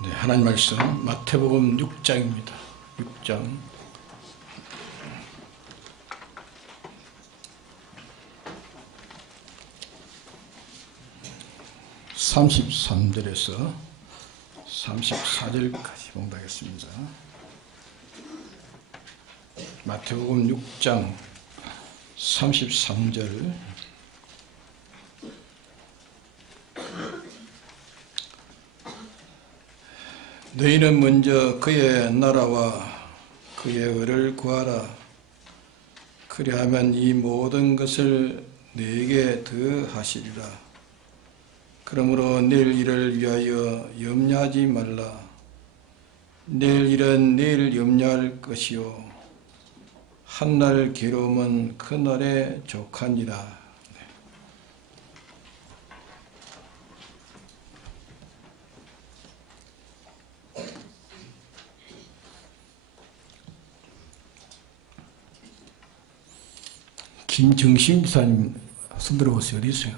네, 하나님 말씀 마태복음 6장입니다. 6장 33절에서 34절까지 봉독하겠습니다. 마태복음 6장 33절 너희는 먼저 그의 나라와 그의 의를 구하라. 그리하면 이 모든 것을 너에게 더하시리라. 그러므로 내일 일을 위하여 염려하지 말라. 내일 일은 내일 염려할 것이요 한날 괴로움은 그날에 족하니라. 김정심 지사님 손 들어보세요. 어디 있어요?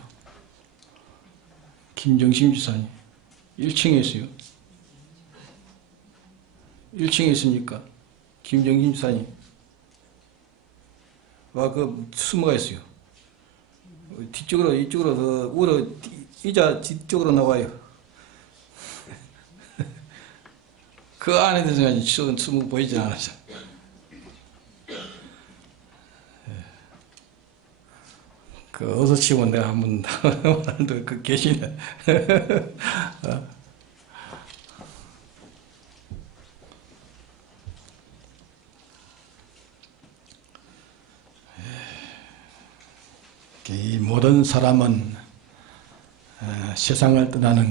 김정심 지사님 1층에 있어요. 1층에 있으니까 김정심 지사님 와 그 숨어가 있어요. 뒤쪽으로 이쪽으로 더 우로 의자 뒤쪽으로 나와요. 그 안에 들어가서 숨어 보이지 않아서. 그 어서 치면 내가 한번 오늘도 그 계시네. 이 모든 사람은 세상을 떠나는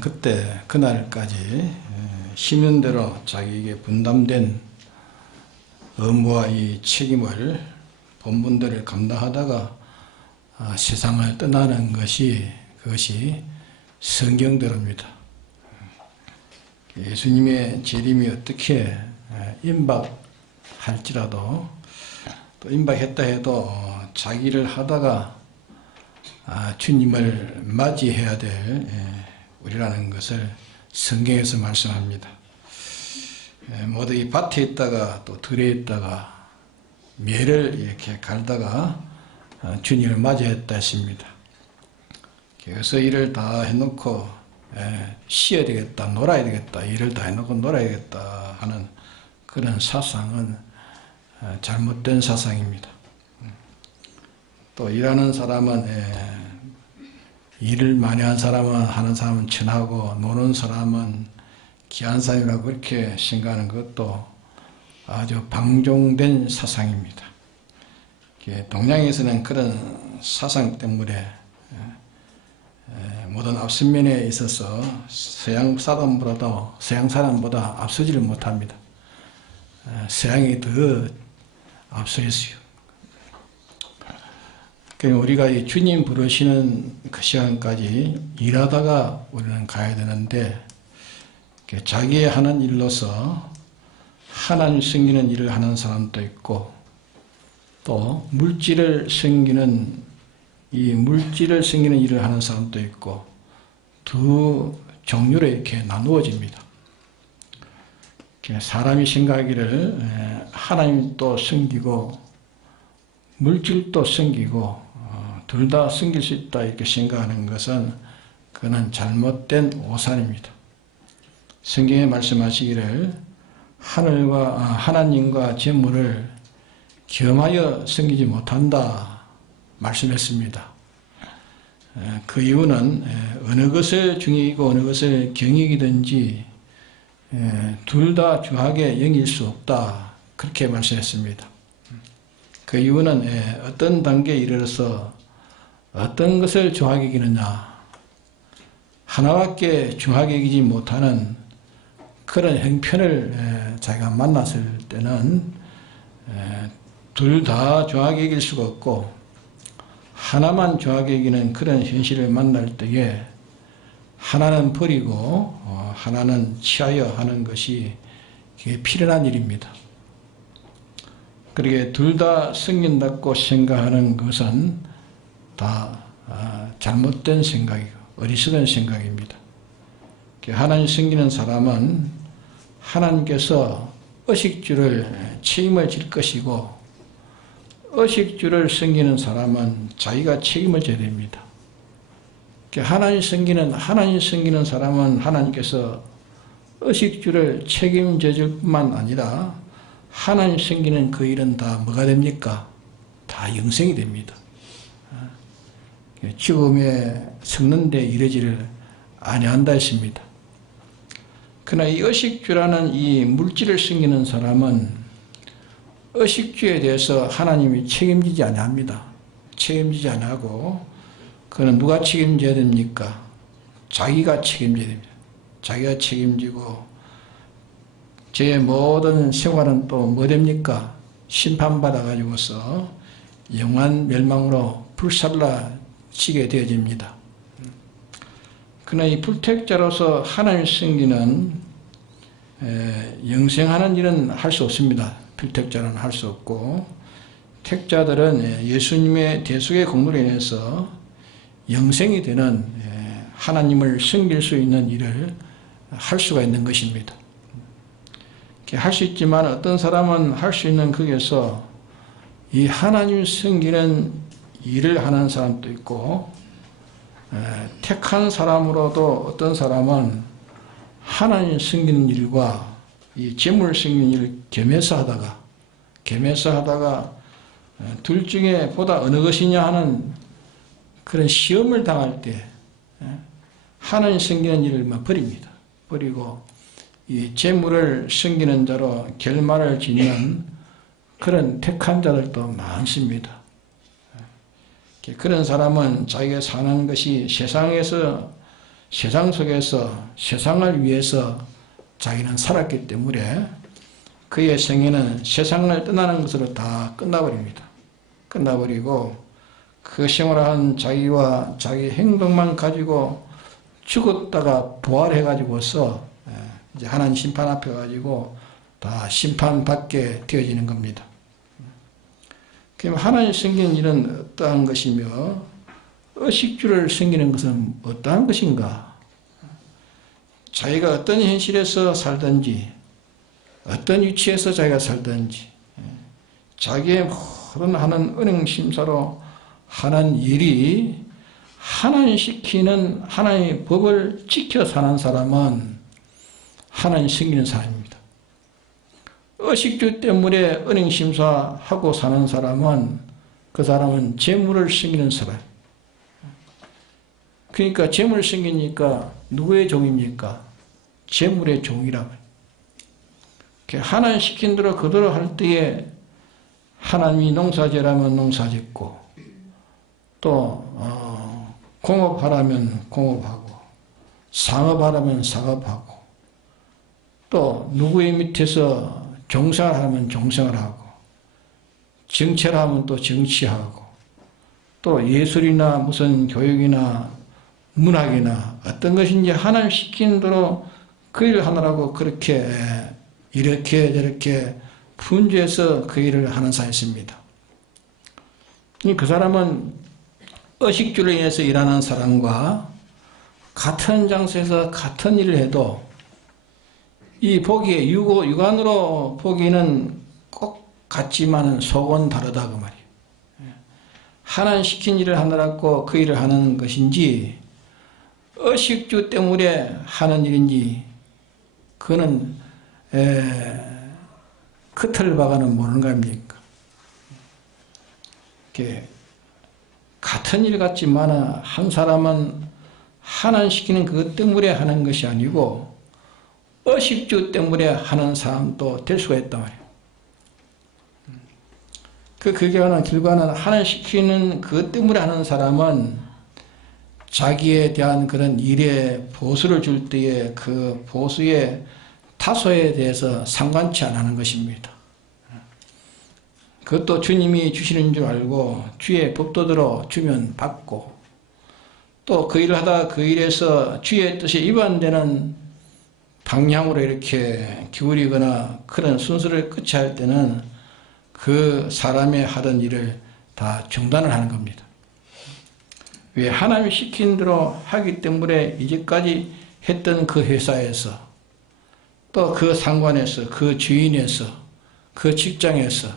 그날까지 힘인 대로 자기에게 분담된 업무와 이 책임을 본분들을 감당하다가 세상을 떠나는 그것이 성경대로입니다. 예수님의 재림이 어떻게 임박할지라도 또 임박했다 해도 자기를 하다가 주님을 맞이해야 될 우리라는 것을 성경에서 말씀합니다. 모두 이 밭에 있다가 또 들에 있다가 매를 이렇게 갈다가 주님을 맞이했다 했습니다. 그래서 일을 다 해놓고 쉬어야 되겠다, 놀아야 되겠다, 일을 다 해놓고 놀아야 되겠다 하는 그런 사상은 잘못된 사상입니다. 또 일하는 사람은 일을 많이 하는 사람은 천하고 노는 사람은 귀한 사람이라고 그렇게 생각하는 것도 아주 방종된 사상입니다. 동양에서는 그런 사상 때문에 모든 앞선면에 있어서 서양 사람보다 앞서지를 못합니다. 서양이 더 앞서 있어요. 우리가 이 주님 부르시는 그 시간까지 일하다가 우리는 가야 되는데 자기의 하는 일로서 하나님 섬기는 일을 하는 사람도 있고 또 물질을 섬기는 일을 하는 사람도 있고 두 종류로 이렇게 나누어집니다. 사람이 생각하기를 하나님도 섬기고 물질도 섬기고 둘 다 섬길 수 있다 이렇게 생각하는 것은 그는 잘못된 오산입니다. 성경에 말씀하시기를 하나님과 재물을 겸하여 섬기지 못한다 말씀했습니다. 그 이유는 어느 것을 중요이고 어느 것을 경이기든지 둘 다 중하게 여길 수 없다 그렇게 말씀했습니다. 그 이유는 어떤 단계에 이르러서 어떤 것을 중하게 여기느냐 하나밖에 중하게 여기지 못하는 그런 형편을 자기가 만났을 때는 둘 다 중하게 여길 수가 없고 하나만 중하게 여기는 그런 현실을 만날 때에 하나는 버리고 하나는 취하여 하는 것이 필연한 일입니다. 그렇게 둘 다 섬긴다고 생각하는 것은 다 잘못된 생각이고 어리석은 생각입니다. 하나님 섬기는 사람은 하나님께서 의식주를 책임을 질 것이고 의식주를 섬기는 사람은 자기가 책임을 져야 됩니다. 하나님 섬기는 사람은 하나님께서 의식주를 책임져 줄 뿐만 아니라 하나님 섬기는 그 일은 다 뭐가 됩니까? 다 영생이 됩니다. 죽음에 섞는 데 이르지를 아니한다 했습니다. 그러나 이 의식주라는 이 물질을 섬기는 사람은 의식주에 대해서 하나님이 책임지지 아니합니다. 책임지지 아니하고 그는 누가 책임져야 됩니까? 자기가 책임져야 됩니다. 자기가 책임지고 제 모든 생활은 또 뭐 됩니까? 심판받아 가지고서 영원 멸망으로 불살라지게 되어집니다. 그러나 이 불택자로서 하나님을 섬기는 영생하는 일은 할 수 없습니다. 불택자는 할 수 없고 택자들은 예수님의 대속의 공로로 인해서 영생이 되는 하나님을 섬길 수 있는 일을 할 수가 있는 것입니다. 할 수 있지만 어떤 사람은 할 수 있는 거기에서 이 하나님을 섬기는 일을 하는 사람도 있고 택한 사람으로도 어떤 사람은 하나님을 섬기는 일과 이 재물을 섬기는 일을 겸해서 하다가 둘 중에 보다 어느 것이냐 하는 그런 시험을 당할 때 하나님 섬기는 일을 버립니다. 버리고 이 재물을 섬기는 자로 결말을 짓는 그런 택한 자들도 많습니다. 그런 사람은 자기가 사는 것이 세상 속에서 세상을 위해서 자기는 살았기 때문에 그의 생애는 세상을 떠나는 것으로 다 끝나버립니다. 끝나버리고 그 생활한 자기와 자기 행동만 가지고 죽었다가 부활해가지고서 이제 하나님 심판 앞에 가지고 다 심판받게 되어지는 겁니다. 그럼 하나님 섬기는 일은 어떠한 것이며 의식주를 섬기는 것은 어떠한 것인가? 자기가 어떤 현실에서 살든지 어떤 위치에서 자기가 살든지 자기의 모든 하는 은행심사로 하는 일이 하나님 시키는 하나님의 법을 지켜 사는 사람은 하나님 섬기는 사람입니다. 의식주 때문에 은행심사하고 사는 사람은 그 사람은 재물을 섬기는 사람. 그러니까 재물을 섬기니까 누구의 종입니까? 재물의 종이라고. 하나님 시킨 대로 그대로 할 때에 하나님이 농사지라면 농사짓고 또 공업하라면 공업하고 상업하라면 상업하고 또 누구의 밑에서 종사를 하면 종사를 하고 정치를 하면 또 정치하고 또 예술이나 무슨 교육이나 문학이나 어떤 것인지 하나님 시킨 대로 그 일을 하느라고 그렇게 이렇게 저렇게 분주해서 그 일을 하는 사람입니다. 그 사람은 의식주로 인해서 일하는 사람과 같은 장소에서 같은 일을 해도 이 보기에 육안으로 보기는 꼭 같지만 속은 다르다 그 말이에요. 하나님 시킨 일을 하느라고 그 일을 하는 것인지 의식주 때문에 하는 일인지 그거는 끝을 봐가는 모르는 거 아닙니까? 같은 일 같지만 한 사람은 하나님 시키는 그것 때문에 하는 것이 아니고 의식주 때문에 하는 사람도 될 수가 있단 말이에요. 그 결과는 하나님 시키는 그것 때문에 하는 사람은 자기에 대한 그런 일에 보수를 줄 때에 그 보수의 타소에 대해서 상관치 않는 것입니다. 그것도 주님이 주시는 줄 알고 주의 법도대로 주면 받고 또 그 일을 하다 그 일에서 주의 뜻에 위반되는 방향으로 이렇게 기울이거나 그런 순서를 끝이할 때는 그 사람이 하던 일을 다 중단을 하는 겁니다. 왜? 하나님이 시킨 대로 하기 때문에 이제까지 했던 그 회사에서 또 그 상관에서, 그 주인에서, 그 직장에서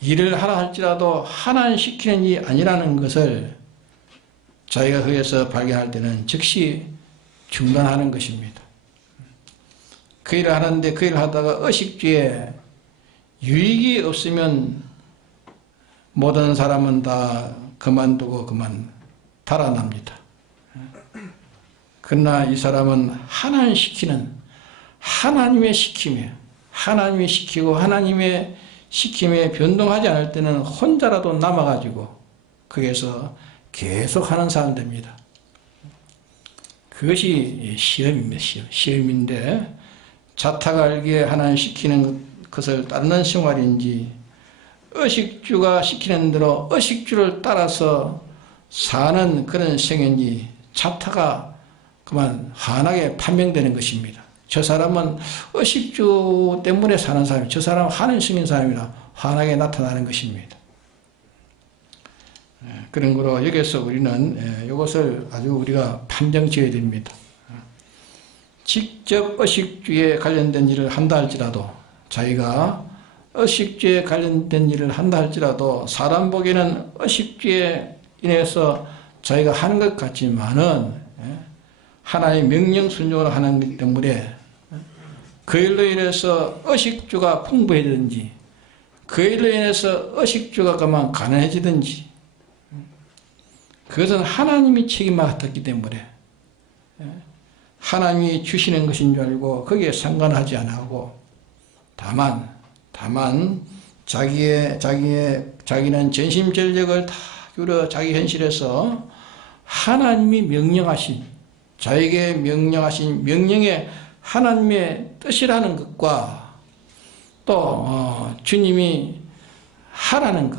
일을 하라 할지라도 하나시키는 일이 아니라는 것을 자기가 거기에서 발견할 때는 즉시 중단하는 것입니다. 그 일을 하는데 그 일을 하다가 의식주에 유익이 없으면 모든 사람은 다 그만두고 그만 달아납니다. 그러나 이 사람은 하나시키는 하나님의 시킴에, 하나님이 시키고 하나님의 시킴에 변동하지 않을 때는 혼자라도 남아가지고 거기에서 계속 하는 사람 됩니다. 그것이 시험입니다. 시험인데 자타가 알기에 하나님 시키는 것을 따르는 생활인지 의식주가 시키는 대로 의식주를 따라서 사는 그런 생인지 자타가 그만 환하게 판명되는 것입니다. 저 사람은 의식주 때문에 사는 사람이, 저 사람은 하나님성인 사람이라 환하게 나타나는 것입니다. 그런 거로 여기서 우리는 이것을 아주 우리가 판정 지어야 됩니다. 직접 의식주에 관련된 일을 한다 할지라도, 자기가 의식주에 관련된 일을 한다 할지라도 사람 보기에는 의식주에 인해서 자기가 하는 것 같지만은 하나의 명령 순종을 하는 것 때문에 그 일로 인해서 의식주가 풍부해지든지 그 일로 인해서 의식주가 그만 가난해지든지 그것은 하나님이 책임을 맡았기 때문에 하나님이 주시는 것인 줄 알고 거기에 상관하지 않고 다만 자기는 전심전력을 다 기울여 자기 현실에서 하나님이 명령하신, 자에게 명령하신 명령에 하나님의 뜻이라는 것과 또 주님이 하라는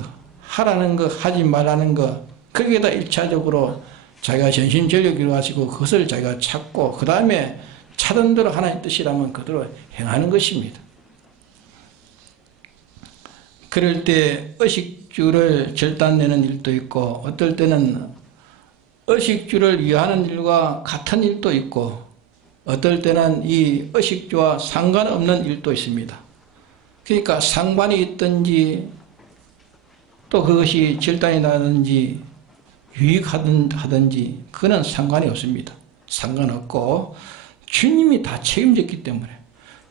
것 하지 말라는 것, 거기에다 일차적으로 자기가 전심전력을 하시고 그것을 자기가 찾고 그 다음에 찾은 대로 하나님의 뜻이라면 그대로 행하는 것입니다. 그럴 때 의식주를 절단내는 일도 있고 어떨 때는 의식주를 위하는 일과 같은 일도 있고 어떨 때는 이 의식주와 상관없는 일도 있습니다. 그러니까 상관이 있든지 또 그것이 절단이 나든지 유익하든지 그건 상관이 없습니다. 상관없고 주님이 다 책임졌기 때문에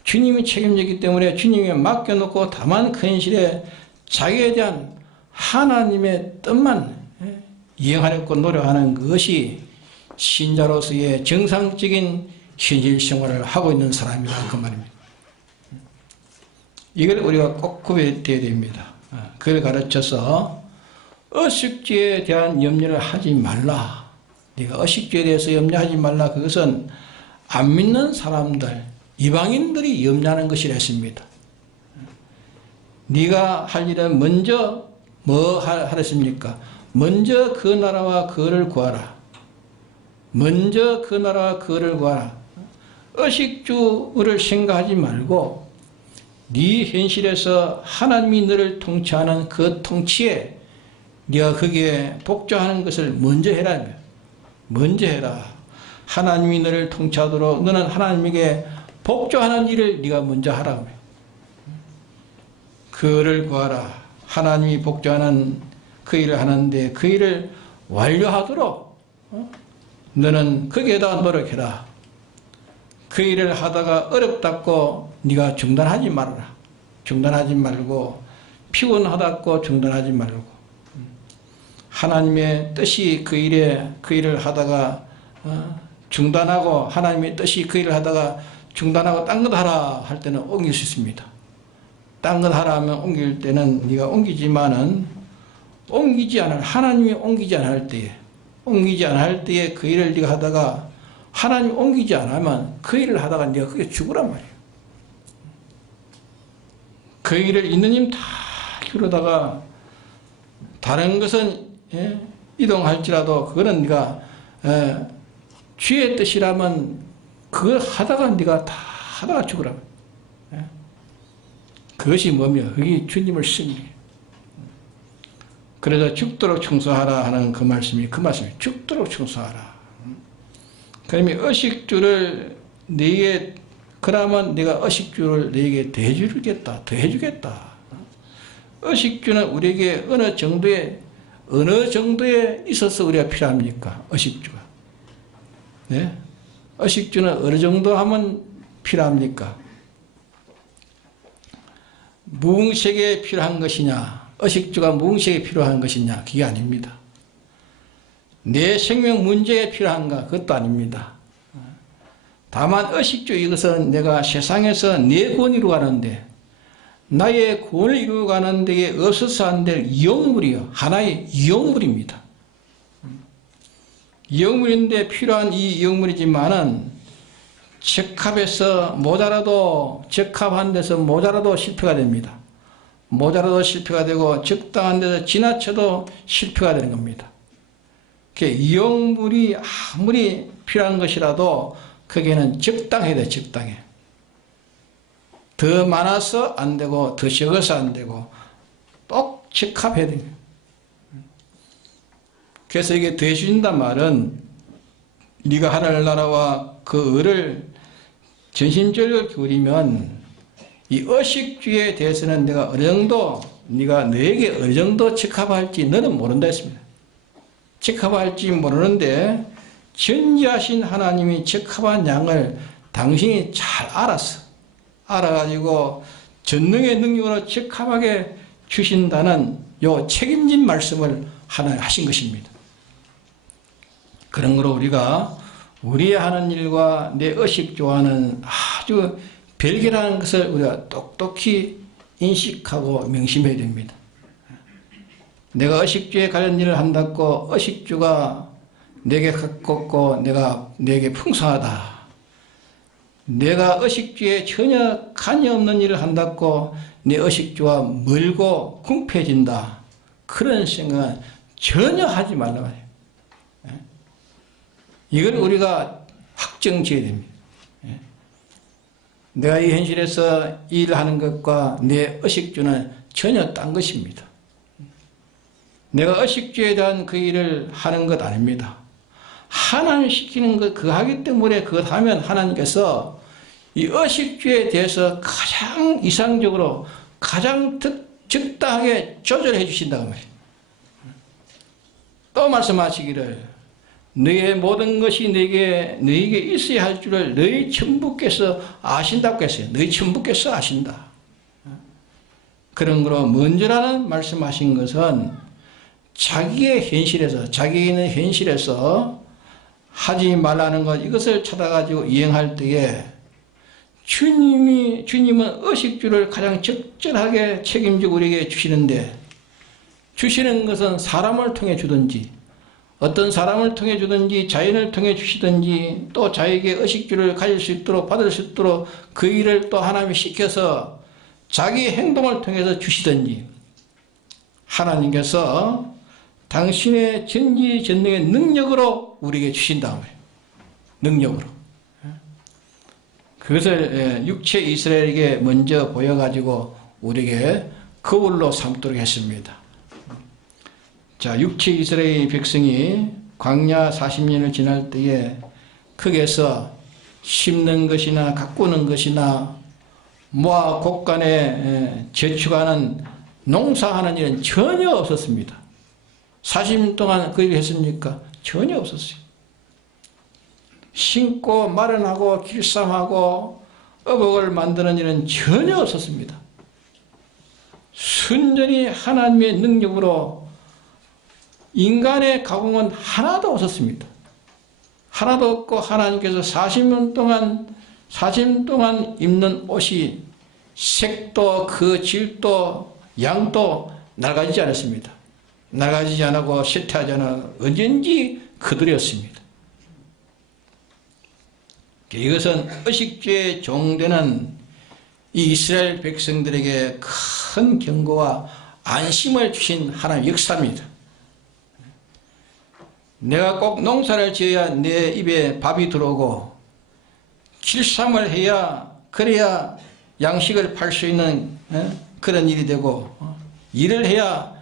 주님이 맡겨놓고 다만 그 현실에 자기에 대한 하나님의 뜻만 이행하려고 노력하는 것이 신자로서의 정상적인 현실 생활을 하고 있는 사람이라는 그 말입니다. 이걸 우리가 꼭 구별해야 됩니다. 그걸 가르쳐서 의식주에 대한 염려를 하지 말라. 네가 의식주에 대해서 염려하지 말라. 그것은 안 믿는 사람들, 이방인들이 염려하는 것이라 했습니다. 네가 할 일은 먼저 뭐 하랬습니까? 먼저 그 나라와 그를 구하라. 먼저 그 나라와 그를 구하라. 의식주를 생각하지 말고 네 현실에서 하나님이 너를 통치하는 그 통치에 네가 거기에 복종하는 것을 먼저 해라. 먼저 해라. 하나님이 너를 통치하도록 너는 하나님에게 복종하는 일을 네가 먼저 하라. 그를 구하라. 하나님이 복종하는 그 일을 하는데 그 일을 완료하도록 너는 거기에다 노력해라. 그 일을 하다가 어렵다고 네가 중단하지 말아라. 중단하지 말고 피곤하다고 중단하지 말고 하나님의 뜻이 그 일을 하다가 중단하고 하나님의 뜻이 그 일을 하다가 중단하고 딴 것 하라 할 때는 옮길 수 있습니다. 딴 것 하라 하면 옮길 때는 네가 옮기지만은 옮기지 않을 하나님이 옮기지 않을 때에 그 일을 네가 하다가 하나님이 옮기지 않으면 그 일을 하다가 네가 그게 죽으란 말이에요. 그 일을 있는 힘 다 기울여다가 다른 것은 이동할지라도 그거는 네가 주의 뜻이라면 그걸 하다가 네가 다 하다가 죽으란 말이에요. 그것이 뭐며 그게 주님을 섬기기. 그래서 죽도록 충성하라 하는 그 말씀이 죽도록 충성하라. 그러면 의식주를 네게 그러면 내가 의식주를 너에게 더해주겠다. 의식주는 우리에게 어느 정도에 있어서 우리가 필요합니까? 의식주가. 네? 의식주는 어느 정도 하면 필요합니까? 무응식에 필요한 것이냐? 의식주가 무응식에 필요한 것이냐? 그게 아닙니다. 내 생명 문제에 필요한가? 그것도 아닙니다. 다만 의식주 이것은 내가 세상에서 내 구원을 이루어가는데 나의 구원을 이루어가는 데에 없어서 안 될 이용물이요. 하나의 이용물입니다. 이용물인데 필요한 이 이용물이지만은 적합해서 모자라도 적합한 데서 모자라도 실패가 됩니다. 모자라도 실패가 되고 적당한 데서 지나쳐도 실패가 되는 겁니다. 이용물이 아무리 필요한 것이라도 거기에는 적당해야 돼. 적당해. 더 많아서 안 되고 더 적어서 안 되고 꼭 적합해야 됩니다. 그래서 이게 더해준단 말은 네가 하늘나라와 그 을을 전심전력을 기울이면 이 의식주에 대해서는 내가 어느 정도 네가 너에게 어느 정도 적합할지 너는 모른다 했습니다. 적합할지 모르는데 전지하신 하나님이 적합한 양을 당신이 잘 알아가지고 전능의 능력으로 적합하게 주신다는 요 책임진 말씀을 하나 하신 것입니다. 그런 거로 우리가 우리의 하는 일과 내 의식주와는 아주 별개라는 것을 우리가 똑똑히 인식하고 명심해야 됩니다. 내가 의식주에 관련 일을 한다고 의식주가 내게 가깝고 내게 풍성하다. 내가 의식주에 전혀 관이 없는 일을 한다고 내 의식주와 멀고 궁핍해진다. 그런 생각은 전혀 하지 말라 말이에요. 이걸 우리가 확정지어야 됩니다. 내가 이 현실에서 일하는 것과 내 의식주는 전혀 딴 것입니다. 내가 의식주에 대한 그 일을 하는 것 아닙니다. 하나님 시키는 것 그거 하기 때문에 그것 하면 하나님께서 이 의식주에 대해서 가장 이상적으로 가장 적당하게 조절해 주신다고 말이에요. 또 말씀하시기를 너의 모든 것이 너에게 있어야 할 줄을 너희 천부께서 아신다고 했어요. 너희 천부께서 아신다. 그런 거로 먼저라는 말씀하신 것은 자기의 현실에서 자기 있는 현실에서 하지 말라는 것 이것을 찾아가지고 이행할 때에 주님은 의식주를 가장 적절하게 책임지고 우리에게 주시는데 주시는 것은 사람을 통해 주든지 어떤 사람을 통해 주든지 자연을 통해 주시든지 또 자에게 의식주를 가질 수 있도록 받을 수 있도록 그 일을 또 하나님이 시켜서 자기 행동을 통해서 주시든지 하나님께서 당신의 전지전능의 능력으로 우리에게 주신다. 능력으로. 그것을 육체 이스라엘에게 먼저 보여가지고 우리에게 거울로 삼도록 했습니다. 자, 육체 이스라엘 백성이 광야 40년을 지날 때에 거기에서 심는 것이나 가꾸는 것이나 모아 곡간에 저축하는 농사하는 일은 전혀 없었습니다. 40년 동안 그 일을 했습니까? 전혀 없었어요. 심고 마련하고 길쌈하고 어복을 만드는 일은 전혀 없었습니다. 순전히 하나님의 능력으로 인간의 가공은 하나도 없었습니다. 하나도 없고 하나님께서 40년 동안 입는 옷이 색도 그 질도 양도 낡아지지 않았습니다. 낡아지지 않고 쇠퇴하지 않아 언제든지 그들이었습니다. 이것은 의식주에 종되는 이 이스라엘 백성들에게 큰 경고와 안심을 주신 하나님의 역사입니다. 내가 꼭 농사를 지어야 내 입에 밥이 들어오고 길쌈을 해야 그래야 양식을 팔 수 있는 그런 일이 되고 일을 해야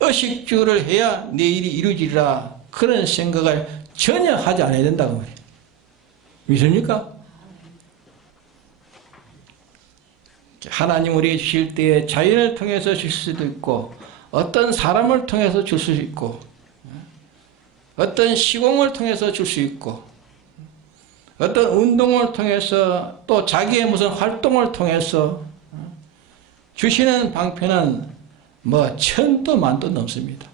의식주를 해야 내 일이 이루어지리라 그런 생각을 전혀 하지 않아야 된다고 말이에요. 믿습니까? 하나님 우리에게 주실 때에 자연을 통해서 줄 수도 있고 어떤 사람을 통해서 줄 수 있고 어떤 시공을 통해서 줄 수 있고 어떤 운동을 통해서 또 자기의 무슨 활동을 통해서 주시는 방편은 뭐 천도 만도 넘습니다.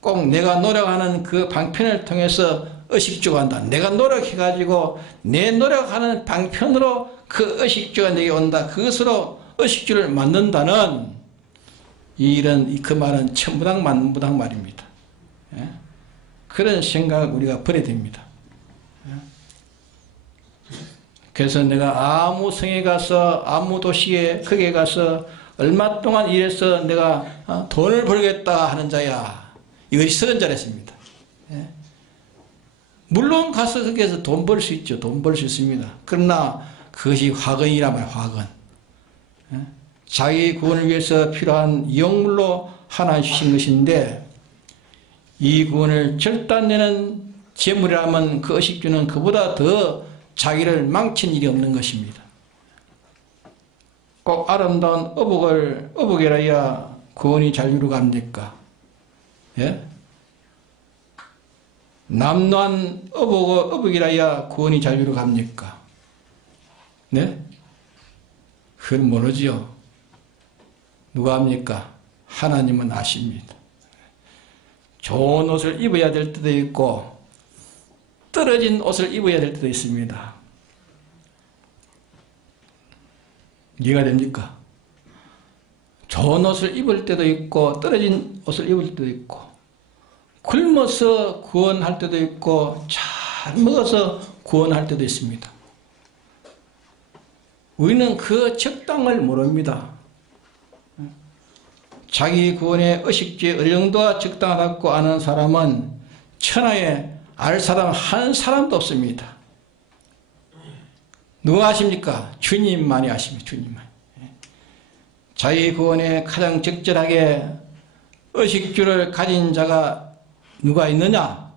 꼭 내가 노력하는 그 방편을 통해서 의식주가 한다. 내가 노력해가지고 내 노력하는 방편으로 그 의식주가 내게 온다. 그것으로 의식주를 만든다는 그 말은 천부당 만부당 말입니다. 그런 생각을 우리가 버려야 됩니다. 그래서 내가 아무 성에 가서 아무 도시에 거기에 가서 얼마 동안 일해서 내가 돈을 벌겠다 하는 자야. 이것이 서른자랬습니다. 물론 가서 거기에서 돈 벌 수 있죠. 돈 벌 수 있습니다. 그러나 그것이 화근이란 말이에요. 화근. 자기 구원을 위해서 필요한 영물로 하나 주신 것인데 이 구원을 절단내는 재물이라면 그 의식주는 그보다 더 자기를 망친 일이 없는 것입니다. 꼭 아름다운 어복이라야 구원이 잘 이루어갑니까? 예? 남노한 어복이라야 구원이 잘 이루어갑니까? 네? 그건 모르지요. 누가 합니까? 하나님은 아십니다. 좋은 옷을 입어야 될 때도 있고 떨어진 옷을 입어야 될 때도 있습니다. 이해가 됩니까? 좋은 옷을 입을 때도 있고 떨어진 옷을 입을 때도 있고 굶어서 구원할 때도 있고 잘 먹어서 구원할 때도 있습니다. 우리는 그 적당을 모릅니다. 자기 구원의 의식주의 어령도와 적당하다고 아는 사람은 천하에 알 사람 한 사람도 없습니다. 누가 아십니까? 주님만이 아십니다. 주님만. 자기 구원에 가장 적절하게 의식주를 가진 자가 누가 있느냐?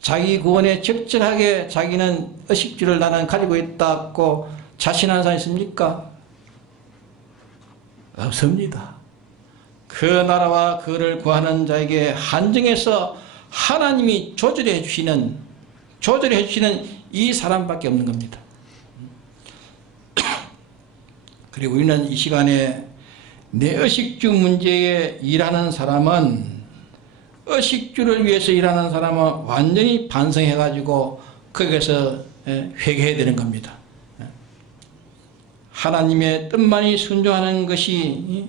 자기 구원에 적절하게 자기는 의식주를 나는 가지고 있다고 자신하는 사람이 있습니까? 없습니다. 그 나라와 그를 구하는 자에게 한정해서 하나님이 조절해 주시는 이 사람밖에 없는 겁니다. 그리고 우리는 이 시간에 내 의식주 문제에 일하는 사람은 의식주를 위해서 일하는 사람은 완전히 반성해 가지고 거기에서 회개해야 되는 겁니다. 하나님의 뜻만이 순종하는 것이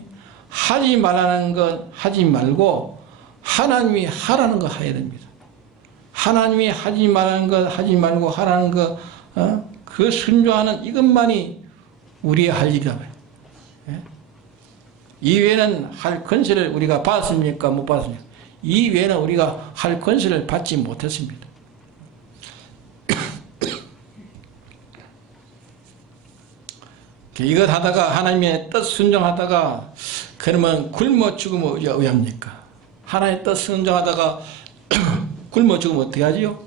하지 말라는 것 하지 말고 하나님이 하라는 거 해야 됩니다. 하나님이 하지 말라는 것 하지 말고 하라는 것 그 순종하는 이것만이 우리의 할 일이다. 이외에는 할 권세를 우리가 받았습니까? 못 받았습니까? 이외에는 우리가 할 권세를 받지 못했습니다. 이것 하다가 하나님의 뜻 순종하다가 그러면 굶어 죽으면 의합니까? 하나님의 뜻 순종하다가 굶어 죽으면 어떻게 하지요?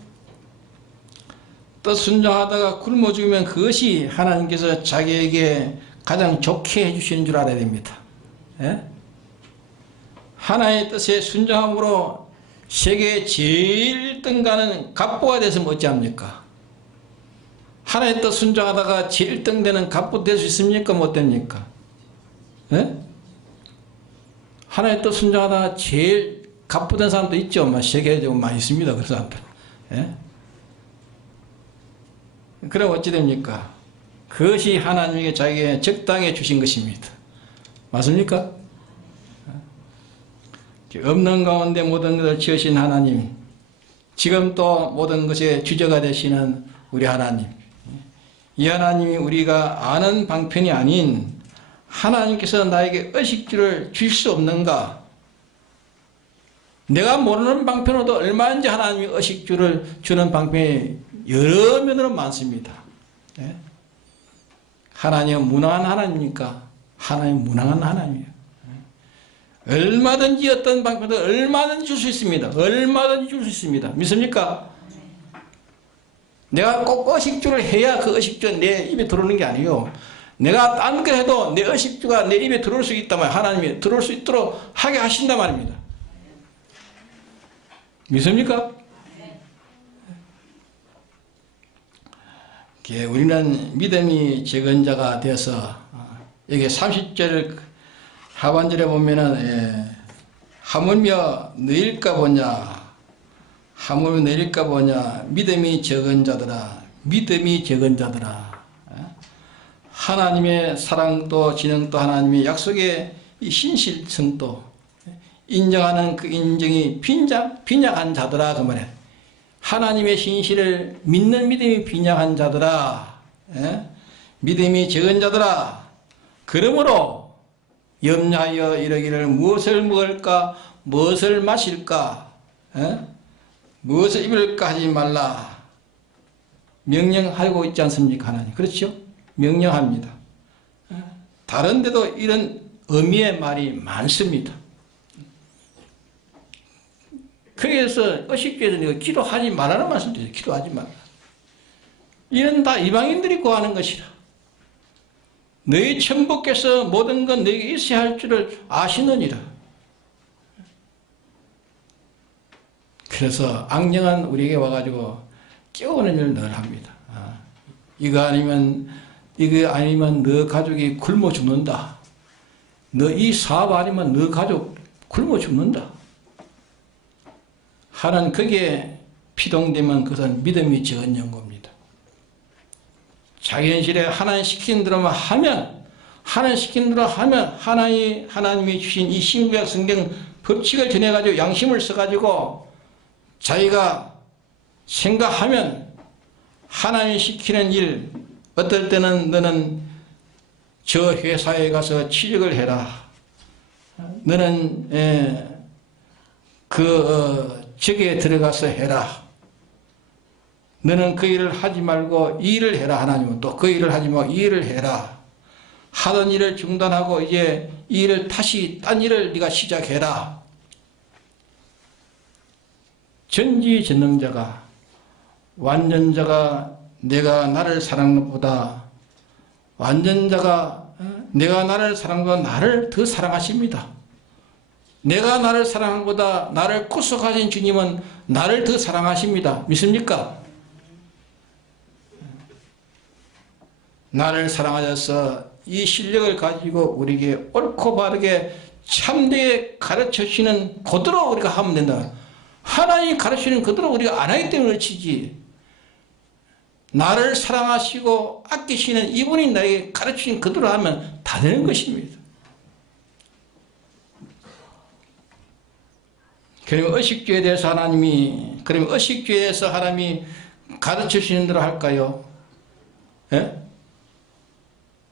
뜻 순종하다가 굶어 죽으면 그것이 하나님께서 자기에게 가장 좋게 해주시는 줄 알아야 됩니다. 예? 하나님의 뜻에 순종함으로 세계에 제일 1등 가는 갑부가 됐으면 어찌합니까? 하나님의 뜻 순종하다가 제일 1등 되는 갑부 될 수 있습니까? 못 됩니까? 예? 하나님의 뜻 순종하다가 제일 갑부 된 사람도 있죠. 세계적으로 많이 있습니다. 그런 사람들. 예? 그럼 어찌 됩니까? 그것이 하나님에게 자기에게 적당히 주신 것입니다. 맞습니까? 없는 가운데 모든 것을 지으신 하나님, 지금 또 모든 것의 주저가 되시는 우리 하나님, 이 하나님이 우리가 아는 방편이 아닌 하나님께서 나에게 의식주를 줄 수 없는가? 내가 모르는 방편으로도 얼마든지 하나님이 의식주를 주는 방편이 여러 면으로 많습니다. 네? 하나님은 무능한 하나님입니까? 하나님은 무능한 하나님이에요. 얼마든지 어떤 방편도 얼마든지 줄 수 있습니다. 얼마든지 줄 수 있습니다. 믿습니까? 내가 꼭 의식주를 해야 그 의식주가 내 입에 들어오는 게 아니에요. 내가 딴 거 해도 내 의식주가 내 입에 들어올 수 있다면 하나님이 들어올 수 있도록 하게 하신단 말입니다. 믿습니까? 우리는 믿음이 적은 자가 되어서 여기 30절 하반절에 보면은 하물며 너일까 보냐, 하물며 너일까 보냐, 믿음이 적은 자들아, 믿음이 적은 자들아. 하나님의 사랑도 진행도 하나님의 약속의 이 신실성도 인정하는 그 인정이 빈약한 자들아, 그 말이야. 하나님의 신실을 믿는 믿음이 빈약한 자들아, 믿음이 적은 자들아, 그러므로 염려하여 이르기를 무엇을 먹을까, 무엇을 마실까, 무엇을 입을까 하지 말라. 명령하고 있지 않습니까, 하나님? 그렇죠? 명령합니다. 다른 데도 이런 의미의 말이 많습니다. 거기에서 의식주에서 기도하지 말라는 말씀드려요. 기도하지 말라. 이는 다 이방인들이 구하는 것이라. 너희 천부께서 모든 것 너에게 있어야 할 줄을 아시느니라. 그래서 악령은 우리에게 와가지고 깨우는 일을 늘 합니다. 이거 아니면 너 가족이 굶어 죽는다. 너 이 사업 아니면 너 가족 굶어 죽는다. 하나는 그게 피동되면 그것은 믿음이 적은 연고입니다. 자기 현실에 하나님 시킨 대로만 하면, 하나님 시킨 대로 하면 하나님이 주신 이 신구약 성경 법칙을 전해가지고 양심을 써가지고 자기가 생각하면 하나님이 시키는 일, 어떨 때는 너는 저 회사에 가서 취직을 해라. 너는 저기에 들어가서 해라. 너는 그 일을 하지 말고 이 일을 해라. 하나님은 또 그 일을 하지 말고 이 일을 해라. 하던 일을 중단하고 이제 이 일을 다시 딴 일을 네가 시작해라. 전지전능자가, 완전자가 내가 나를 사랑하는 것보다, 완전자가 내가 나를 사랑하는 것보다 나를 더 사랑하십니다. 내가 나를 사랑한 것보다 나를 구속하신 주님은 나를 더 사랑하십니다. 믿습니까? 나를 사랑하셔서 이 실력을 가지고 우리에게 옳고 바르게 참되게 가르쳐주시는 그대로 우리가 하면 된다. 하나님이 가르치는 그대로 우리가 안 하기 때문에 그렇지. 나를 사랑하시고 아끼시는 이분이 나에게 가르치신 그대로 하면 다 되는 것입니다. 그러면 의식주에 대해서 하나님이 가르쳐 주시는 대로 할까요? 예?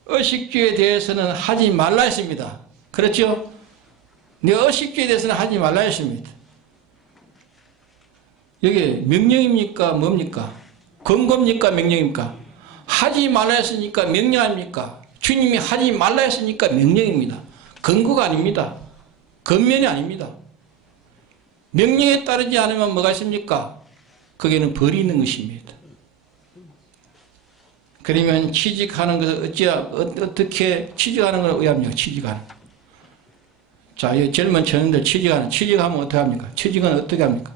의식주에 대해서는 하지 말라 했습니다. 그렇죠? 네, 의식주에 대해서는 하지 말라 했습니다. 여기 명령입니까? 뭡니까? 권고입니까? 명령입니까? 하지 말라 했으니까 명령입니까? 주님이 하지 말라 했으니까 명령입니다. 권고가 아닙니다. 권면이 아닙니다. 명령에 따르지 않으면 뭐가 있습니까? 거기에는 벌이 있는 것입니다. 그러면 취직하는 것을 어떻게 취직하는 걸 의합니까? 취직하는 거. 자, 이 젊은 청년들 취직하면 어떻게 합니까? 취직은 어떻게 합니까?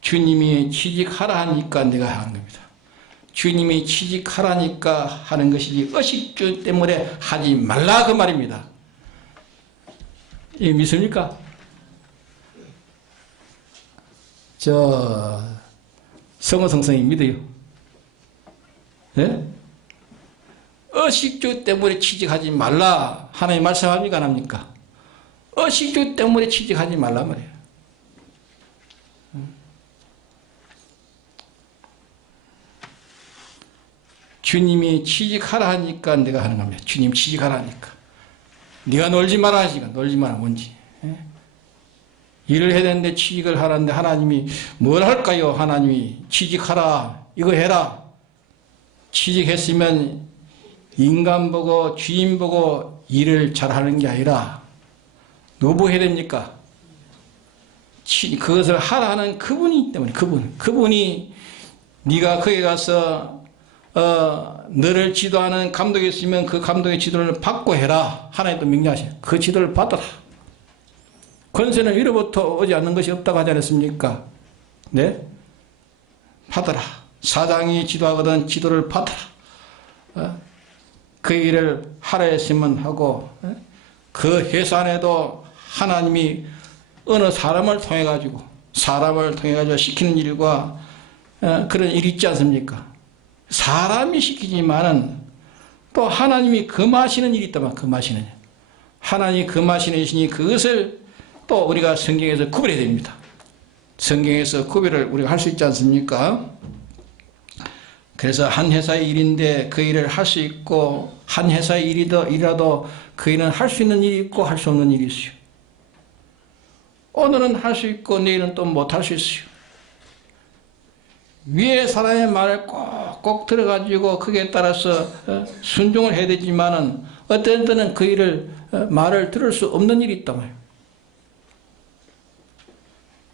주님이 취직하라 하니까 내가 하는 겁니다. 주님이 취직하라니까 하는 것이지 의식주 때문에 하지 말라 그 말입니다. 이 믿습니까? 성성이 믿어요. 예? 의식주 때문에 취직하지 말라 하나님 말씀합니까? 안 합니까? 의식주 때문에 취직하지 말라 말이에요. 주님이 취직하라 하니까 내가 하는 겁니다. 주님 취직하라 하니까. 네가 놀지 마라 하시니까 놀지 마라 뭔지. 예? 일을 해야 되는데 취직을 하라는데 하나님이 뭘 할까요? 하나님이 취직하라 이거 해라. 취직했으면 인간 보고 주인 보고 일을 잘하는 게 아니라 누구 해야 됩니까? 그것을 하라 하는 그분이기 때문에 그분이 네가 거기 가서 너를 지도하는 감독이 있으면 그 감독의 지도를 받고 해라. 하나님도 명령하셔. 그 지도를 받아라. 권세는 위로부터 오지 않는 것이 없다고 하지 않았습니까? 네? 받아라. 사장이 지도하거든 지도를 받아라. 그 일을 하라 했으면 하고, 그 회사 안에도 하나님이 어느 사람을 통해 가지고 시키는 일과 그런 일이 있지 않습니까? 사람이 시키지만은 또 하나님이 금하시는 일이 있다면 금하시는 일. 하나님이 금하시는 일이시니 그것을 또 우리가 성경에서 구별해야 됩니다. 성경에서 구별을 우리가 할 수 있지 않습니까? 그래서 한 회사의 일인데 그 일을 할 수 있고, 한 회사의 일이라도 그 일은 할 수 있는 일이 있고 할 수 없는 일이 있어요. 오늘은 할 수 있고 내일은 또 못 할 수 있어요. 위에 사람의 말을 꼭 들어가지고 거기에 따라서 순종을 해야 되지만은 어떤 때는 그 일을 말을 들을 수 없는 일이 있단 말이에요.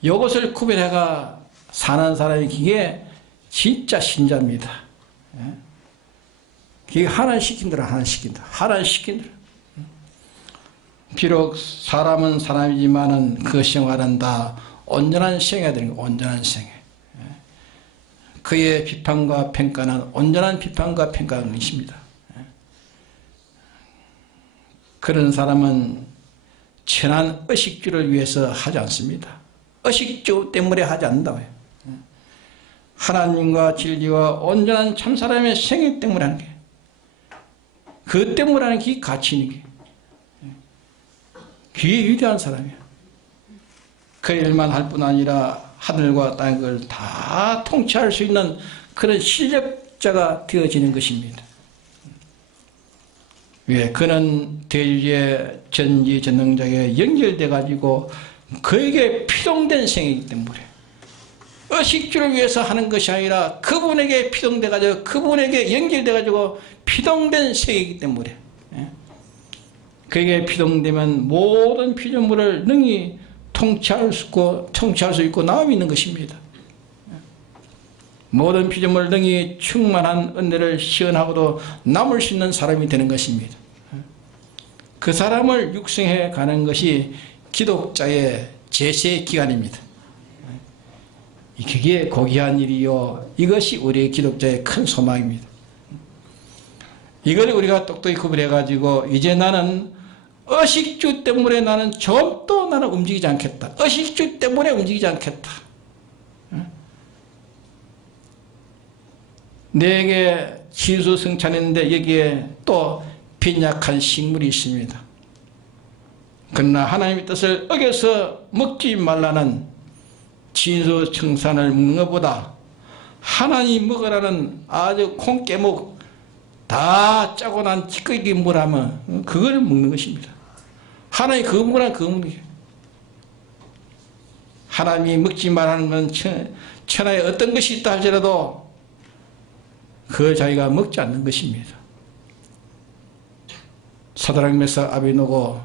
이것을 구별해가 사는 사람이 그게 진짜 신자입니다. 그게 하나님 시킨 대로 하나님 시킨 대로. 비록 사람은 사람이지만은 그 생활은 다 온전한 생애가 되는 거예요. 온전한 생애. 그의 비판과 평가는 온전한 비판과 평가는 것입니다. 그런 사람은 천한 의식주를 위해서 하지 않습니다. 의식주 때문에 하지 않는다고요. 하나님과 진리와 온전한 참사람의 생애 때문에 하는 게, 그 때문에 하는 게 가치 있는 게, 귀에 위대한 사람이에요. 그 일만 할 뿐 아니라 하늘과 땅을 다 통치할 수 있는 그런 실력자가 되어지는 것입니다. 왜? 그는 대주의 전지전능자에 연결돼 가지고 그에게 피동된 생이기 때문에, 의식주를 위해서 하는 것이 아니라 그분에게 피동돼 가지고 그분에게 연결돼 가지고 피동된 생이기 때문에, 그에게 피동되면 모든 피조물을 능히 통치할 수 있고 나음이 있는 것입니다. 모든 피조물을 능히 충만한 은혜를 시원하고도 남을 수 있는 사람이 되는 것입니다. 그 사람을 육성해 가는 것이 기독자의 제세 기간입니다. 그게 고귀한 일이요, 이것이 우리의 기독자의 큰 소망입니다. 이걸 우리가 똑똑히 구분해 가지고 이제 나는 의식주 때문에 나는 좀도 나는 움직이지 않겠다. 의식주 때문에 움직이지 않겠다. 내게 진수성찬인데 여기에 또 빈약한 식물이 있습니다. 그러나 하나님의 뜻을 어겨서 먹지 말라는 진수성찬을 먹는 것보다 하나님 먹으라는 아주 콩깨묵 다 짜고 난 찌꺼기 물하면 그걸 먹는 것입니다. 하나님 그거 먹으라는 그거 먹는 거예요. 하나님이 먹지 말라는 건 천하에 어떤 것이 있다 할지라도 그걸 자기가 먹지 않는 것입니다. 사드락 메삭 아베노고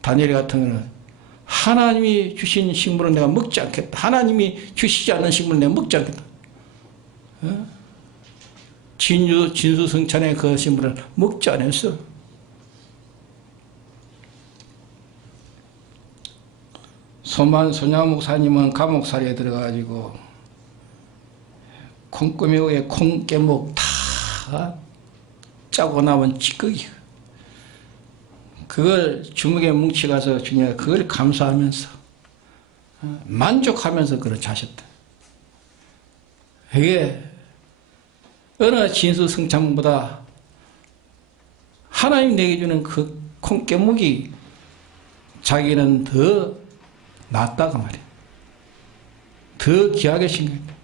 다니엘 같은 경우는 하나님이 주신 식물은 내가 먹지 않겠다. 하나님이 주시지 않는 식물은 내가 먹지 않겠다. 진수성찬의 그 식물을 먹지 않았어. 소냐 목사님은 감옥살이에 들어가가지고 콩고미에 콩깨묵 다 짜고 남은 찌꺼기, 그걸 주먹에 뭉치가서 주님이 그걸 감사하면서 만족하면서 그걸 자셨다. 이게 어느 진수성찬보다 하나님 내게 주는 그 콩깨묵이 자기는 더 낫다고 말이에요. 더 귀하게 생겼다.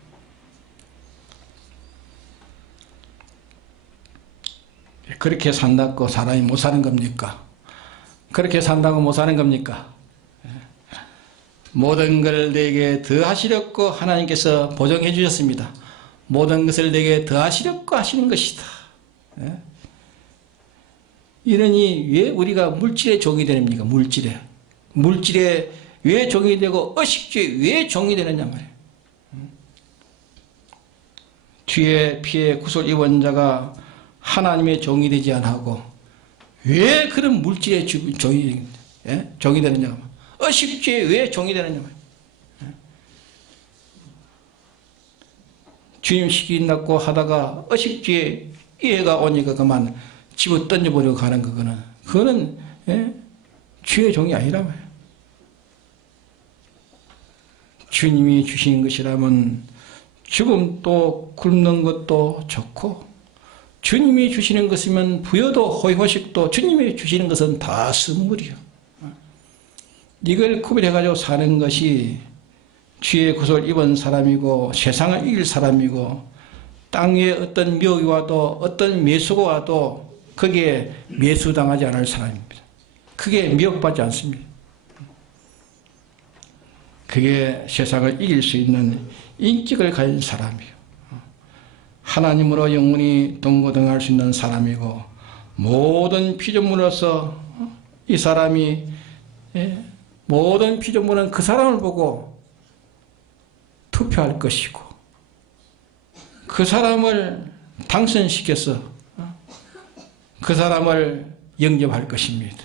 그렇게 산다고 사람이 못 사는 겁니까? 그렇게 산다고 못 사는 겁니까? 모든 것을 내게 더 하시려고 하나님께서 보정해 주셨습니다. 모든 것을 내게 더 하시려고 하시는 것이다. 이러니 왜 우리가 물질의 종이 됩니까? 물질에 왜 종이 되고 의식주에 왜 종이 되느냐 말이에요. 죄 피해 구속 입은 자가 하나님의 종이 되지 않고 왜 그런 물질의 종이 되느냐. 의식주에 왜 종이 되느냐 말이에요. 주님 시킨다고 하다가 의식주에 이해가 오니까 그만 집어 던져버리고 가는 그거는 주의 종이 아니란 말이에요. 주님이 주신 것이라면 죽음도 굶는 것도 좋고, 주님이 주시는 것이면 부여도 호의호식도 주님이 주시는 것은 다 선물이요. 이걸 구별해가지고 사는 것이 주의 구속을 입은 사람이고 세상을 이길 사람이고, 땅에 어떤 묘기 와도 어떤 매수가 와도 거기에 매수당하지 않을 사람입니다. 그게 미혹받지 않습니다. 그게 세상을 이길 수 있는 인격을 가진 사람이에요. 하나님으로 영원히 동거동할 수 있는 사람이고, 모든 피조물로서 이 사람이 모든 피조물은 그 사람을 보고 투표할 것이고, 그 사람을 당선시켜서 그 사람을 영접할 것입니다.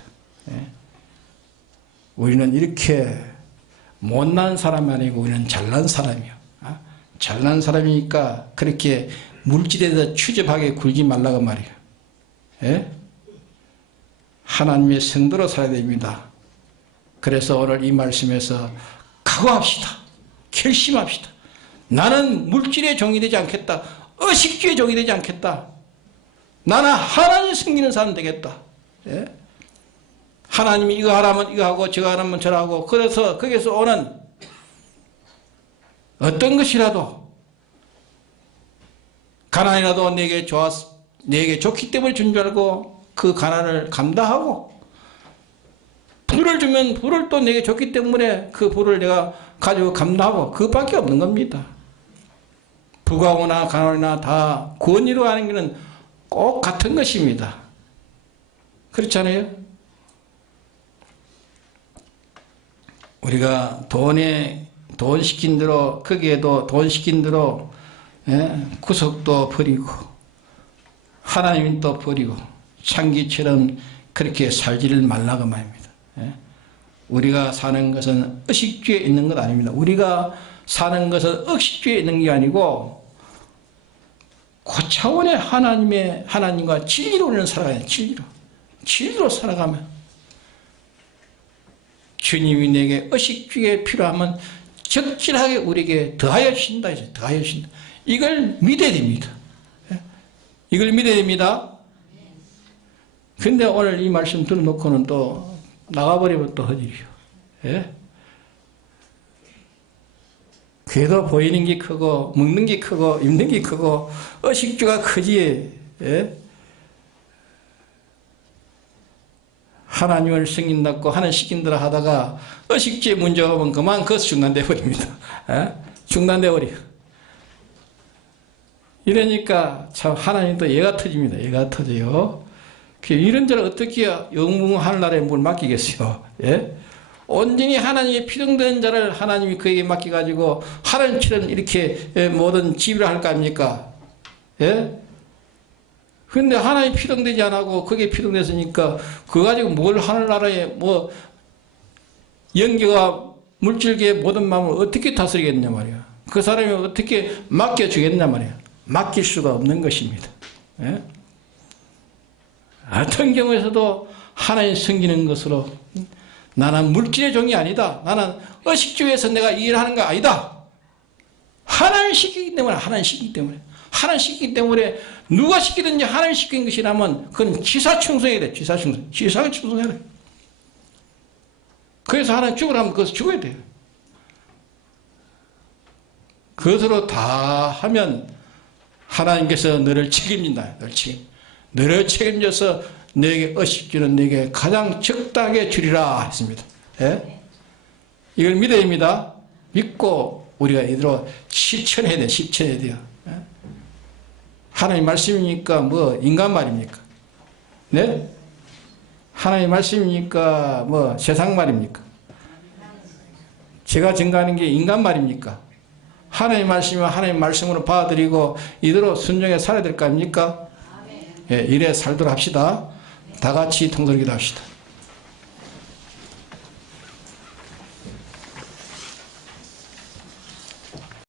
우리는 이렇게 못난 사람이 아니고 우리는 잘난 사람이요. 잘난 사람이니까 그렇게 물질에 대해서 추접하게 굴지 말라고 말이에요. 하나님의 성도로 살아야 됩니다. 그래서 오늘 이 말씀에서 각오합시다. 결심합시다. 나는 물질의 종이 되지 않겠다. 의식주의 종이 되지 않겠다. 나는 하나님 섬기는 사람 되겠다. 하나님이 이거 하라면 이거 하고 저거 하라면 저거 하고, 그래서 거기서 오는 어떤 것이라도 가난이라도 내게 좋기 때문에 준 줄 알고 그 가난을 감당하고, 불을 주면 불을 또 내게 줬기 때문에 그 불을 내가 가지고 감당하고, 그밖에 없는 겁니다. 부가오나 가난이나 다 권위로 하는 것은 꼭 같은 것입니다. 그렇잖아요? 우리가 돈 시킨 대로, 거기에도 돈 시킨 대로 구속도 버리고 하나님 또 버리고 창기처럼 그렇게 살지를 말라고 말입니다. 우리가 사는 것은 의식주에 있는 것 아닙니다. 우리가 사는 것은 의식주에 있는 게 아니고 고차원의 하나님과 진리로 우리는 살아가야 돼요. 진리로 살아가면 주님이 내게 의식주에 필요하면 적절하게 우리에게 더하여 주신다. 더하여 주신다. 이걸 믿어야 됩니다. 이걸 믿어야 됩니다. 근데 오늘 이 말씀 들어놓고는 또 나가버리면 또 헛일이요. 그래도 보이는 게 크고 먹는 게 크고 입는 게 크고 의식주가 크지. 하나님을 승인받고 하는 시킨대로 하다가 의식주에 문제가 오면 그만 그것이 중단돼 버립니다. 중단돼 버려. 이러니까 참 하나님도 예가 터집니다. 예가 터져요. 이런 자를 어떻게 영웅 하늘나라에 뭘 맡기겠어요? 온전히 하나님의 필요된 자를 하나님이 그에게 맡겨가지고 하나님처럼 이렇게 모든 지휘를 할 거 아닙니까? 근데 하나님이 필요되지 않고 그게 필요됐으니까 그거 가지고 뭘 하늘나라에 뭐 영계와 물질계의 모든 마음을 어떻게 다스리겠냐 말이야. 그 사람이 어떻게 맡겨주겠냐 말이야. 맡길 수가 없는 것입니다. 어떤 경우에서도 하나님 섬기는 것으로 나는 물질의 종이 아니다. 나는 의식주에서 내가 일하는 거 아니다. 하나님 시키기 때문에 하나님 시키기 때문에 하나님 시키기 때문에 누가 시키든지 하나님 시킨 것이라면 그건 지사충성해야 돼. 지사가 충성해야 돼. 그래서 하나님 죽으라면 그것을 죽어야 돼요. 그것으로 다 하면 하나님께서 너를 책임진다. 너를 책임져서 내게 의식주는 내게 가장 적당하게 주리라 했습니다. 이걸 믿어야 됩니다. 믿고 우리가 이대로 실천해야 돼. 실천해야 돼요. 하나님 말씀이니까 뭐 인간 말입니까? 네? 하나님 말씀이니까 뭐 세상 말입니까? 제가 증거하는 게 인간 말입니까? 하나님 말씀이면 하나님 말씀으로 받아들이고 이대로 순종해 살아야 될 거 아닙니까? 예, 이래 살도록 합시다. 다 같이 통솔기도 합시다.